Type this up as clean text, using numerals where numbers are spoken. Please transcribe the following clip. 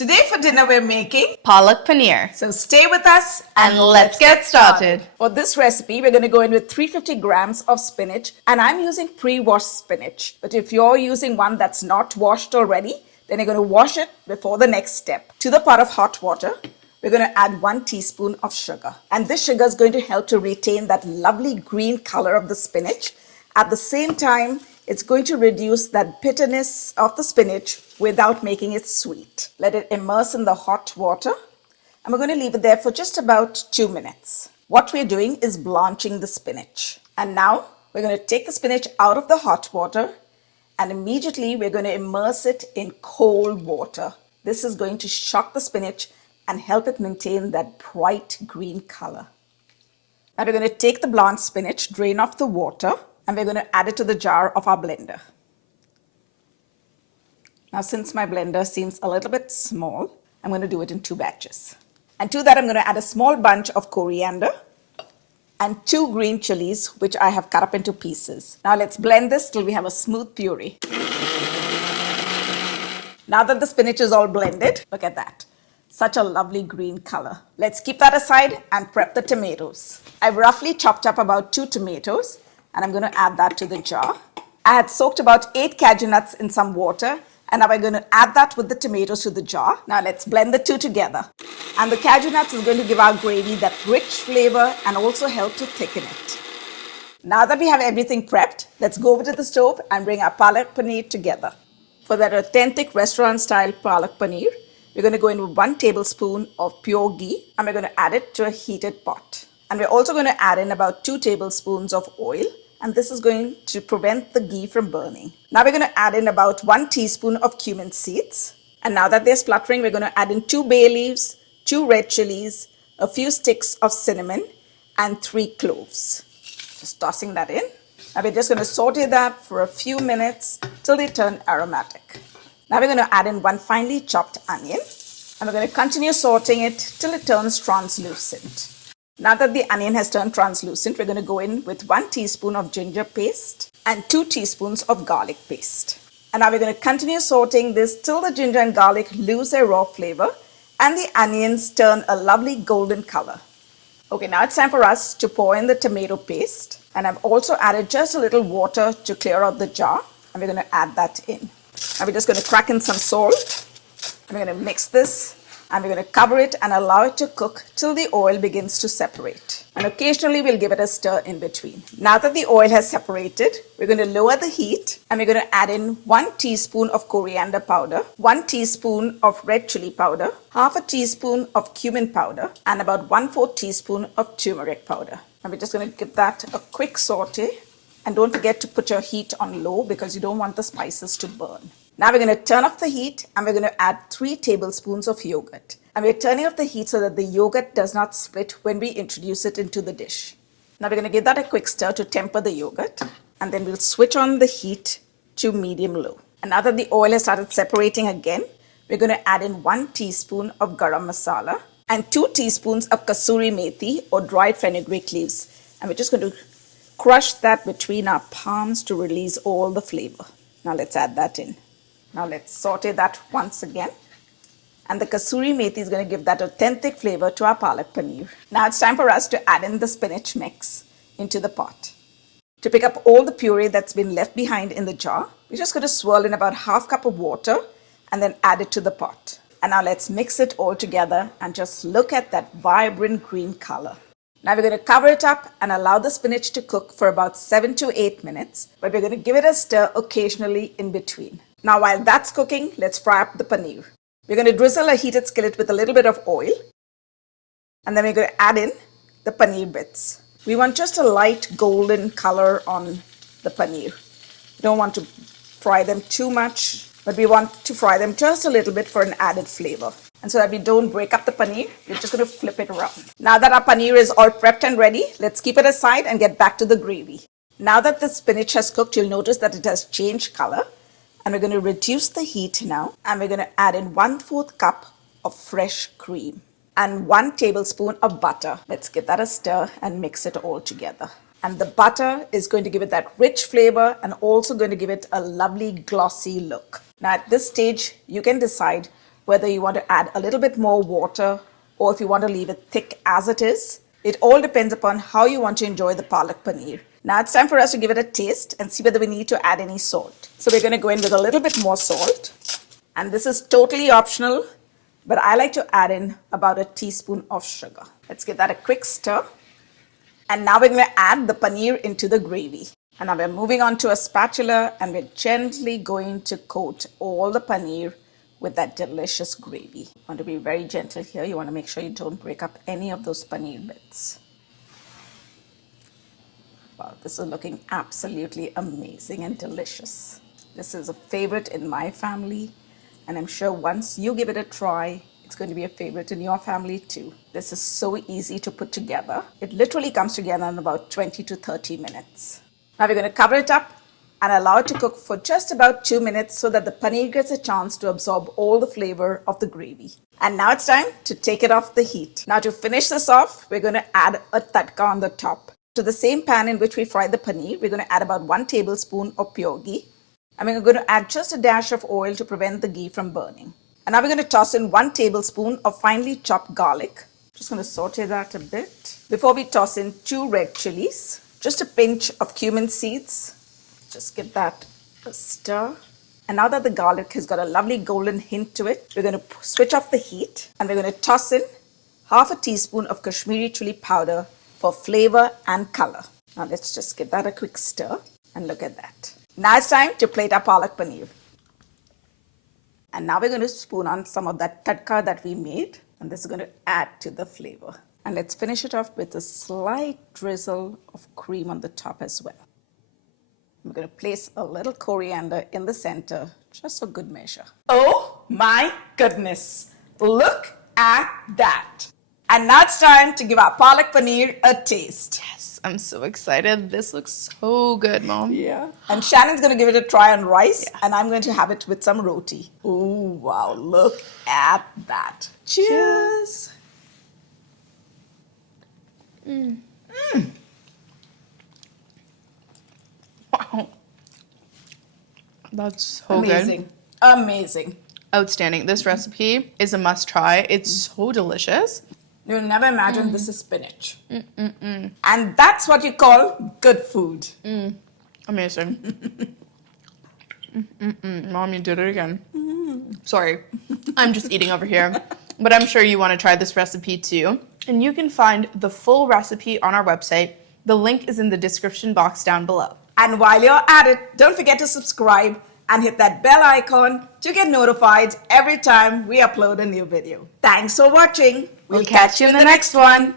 Today for dinner we're making Palak Paneer. So stay with us and let's get started. For this recipe, we're going to go in with 350 grams of spinach, and I'm using pre-washed spinach. But if you're using one that's not washed already, then you're going to wash it before the next step. To the pot of hot water, we're going to add 1 teaspoon of sugar. And this sugar is going to help to retain that lovely green color of the spinach. At the same time, it's going to reduce that bitterness of the spinach without making it sweet. Let it immerse in the hot water. And we're going to leave it there for just about 2 minutes. What we're doing is blanching the spinach. And now we're going to take the spinach out of the hot water, and immediately we're going to immerse it in cold water. This is going to shock the spinach and help it maintain that bright green color. Now we're going to take the blanched spinach, drain off the water, and we're going to add it to the jar of our blender. Now, since my blender seems a little bit small, I'm going to do it in 2 batches. And to that, I'm going to add a small bunch of coriander and 2 green chilies, which I have cut up into pieces. Now let's blend this till we have a smooth puree. Now that the spinach is all blended, look at that. Such a lovely green color. Let's keep that aside and prep the tomatoes. I've roughly chopped up about 2 tomatoes, and I'm going to add that to the jar. I had soaked about 8 cashew nuts in some water, and now I'm going to add that with the tomatoes to the jar. Now let's blend the 2 together. And the cashew nuts is going to give our gravy that rich flavor and also help to thicken it. Now that we have everything prepped, let's go over to the stove and bring our Palak Paneer together. For that authentic restaurant-style Palak Paneer, we're going to go in with 1 tablespoon of pure ghee, and we're going to add it to a heated pot. And we're also going to add in about 2 tablespoons of oil, and this is going to prevent the ghee from burning. Now we're going to add in about 1 teaspoon of cumin seeds. And now that they're spluttering, we're going to add in 2 bay leaves, 2 red chilies, a few sticks of cinnamon, and 3 cloves. Just tossing that in. Now we're just going to saute that for a few minutes till they turn aromatic. Now we're going to add in 1 finely chopped onion, and we're going to continue sauteing it till it turns translucent. Now that the onion has turned translucent, we're going to go in with 1 teaspoon of ginger paste and 2 teaspoons of garlic paste. And now we're going to continue sauteing this till the ginger and garlic lose their raw flavor and the onions turn a lovely golden color. Okay, now it's time for us to pour in the tomato paste. And I've also added just a little water to clear out the jar, and we're going to add that in. Now we're just going to crack in some salt, and we're going to mix this. And we're going to cover it and allow it to cook till the oil begins to separate. And occasionally we'll give it a stir in between. Now that the oil has separated, we're going to lower the heat, and we're going to add in 1 teaspoon of coriander powder, 1 teaspoon of red chili powder, half a teaspoon of cumin powder, and about 1/4 teaspoon of turmeric powder. And we're just going to give that a quick saute. And don't forget to put your heat on low because you don't want the spices to burn. Now we're going to turn off the heat, and we're going to add 3 tablespoons of yogurt. And we're turning off the heat so that the yogurt does not split when we introduce it into the dish. Now we're going to give that a quick stir to temper the yogurt, and then we'll switch on the heat to medium-low. And now that the oil has started separating again, we're going to add in 1 teaspoon of garam masala and 2 teaspoons of kasuri methi or dried fenugreek leaves. And we're just going to crush that between our palms to release all the flavor. Now let's add that in. Now let's saute that once again. And the kasuri methi is going to give that authentic flavor to our Palak Paneer. Now it's time for us to add in the spinach mix into the pot. To pick up all the puree that's been left behind in the jar, we're just going to swirl in about 1/2 cup of water and then add it to the pot. And now let's mix it all together and just look at that vibrant green color. Now we're going to cover it up and allow the spinach to cook for about 7 to 8 minutes, but we're going to give it a stir occasionally in between. Now while that's cooking, let's fry up the paneer. We're going to drizzle a heated skillet with a little bit of oil, and then we're going to add in the paneer bits. We want just a light golden color on the paneer. We don't want to fry them too much, but we want to fry them just a little bit for an added flavor. And so that we don't break up the paneer, we're just going to flip it around. Now that our paneer is all prepped and ready, let's keep it aside and get back to the gravy. Now that the spinach has cooked, you'll notice that it has changed color. And we're going to reduce the heat now, and we're going to add in 1/4 cup of fresh cream and 1 tablespoon of butter. Let's give that a stir and mix it all together. And the butter is going to give it that rich flavor and also going to give it a lovely glossy look. Now at this stage, you can decide whether you want to add a little bit more water or if you want to leave it thick as it is. It all depends upon how you want to enjoy the Palak Paneer. Now it's time for us to give it a taste and see whether we need to add any salt. So we're going to go in with a little bit more salt. And this is totally optional, but I like to add in about a teaspoon of sugar. Let's give that a quick stir. And now we're going to add the paneer into the gravy. And now we're moving on to a spatula and we're gently going to coat all the paneer with that delicious gravy. You want to be very gentle here. You want to make sure you don't break up any of those paneer bits. Wow, this is looking absolutely amazing and delicious. This is a favorite in my family, and I'm sure once you give it a try, it's going to be a favorite in your family too. This is so easy to put together. It literally comes together in about 20 to 30 minutes. Now we're going to cover it up and allow it to cook for just about 2 minutes so that the paneer gets a chance to absorb all the flavor of the gravy. And now it's time to take it off the heat. Now to finish this off, we're going to add a tadka on the top. To the same pan in which we fried the paneer, we're going to add about 1 tablespoon of pure ghee. And we're going to add just a dash of oil to prevent the ghee from burning. And now we're going to toss in 1 tablespoon of finely chopped garlic. Just going to saute that a bit. Before we toss in 2 red chilies, just a pinch of cumin seeds. Just give that a stir. And now that the garlic has got a lovely golden hint to it, we're going to switch off the heat and we're going to toss in half a teaspoon of Kashmiri chili powder for flavor and color. Now let's just give that a quick stir and look at that. Now it's time to plate our Palak Paneer. And now we're going to spoon on some of that tadka that we made, and this is going to add to the flavor. And let's finish it off with a slight drizzle of cream on the top as well. We're going to place a little coriander in the center, just for good measure. Oh my goodness! Look at that! And now it's time to give our Palak Paneer a taste. Yes, I'm so excited. This looks so good, Mom. Yeah. And Shannon's going to give it a try on rice, and I'm going to have it with some roti. Oh, wow. Look at that. Cheers. Wow. That's so Amazing. good. Amazing. Outstanding. This recipe is a must try. It's so delicious. You'll never imagine this is spinach. And that's what you call good food. Amazing. Mom, you did it again. Sorry, I'm just eating over here. But I'm sure you want to try this recipe too. And you can find the full recipe on our website. The link is in the description box down below. And while you're at it, don't forget to subscribe and hit that bell icon to get notified every time we upload a new video. Thanks for watching. We'll catch you in the next one.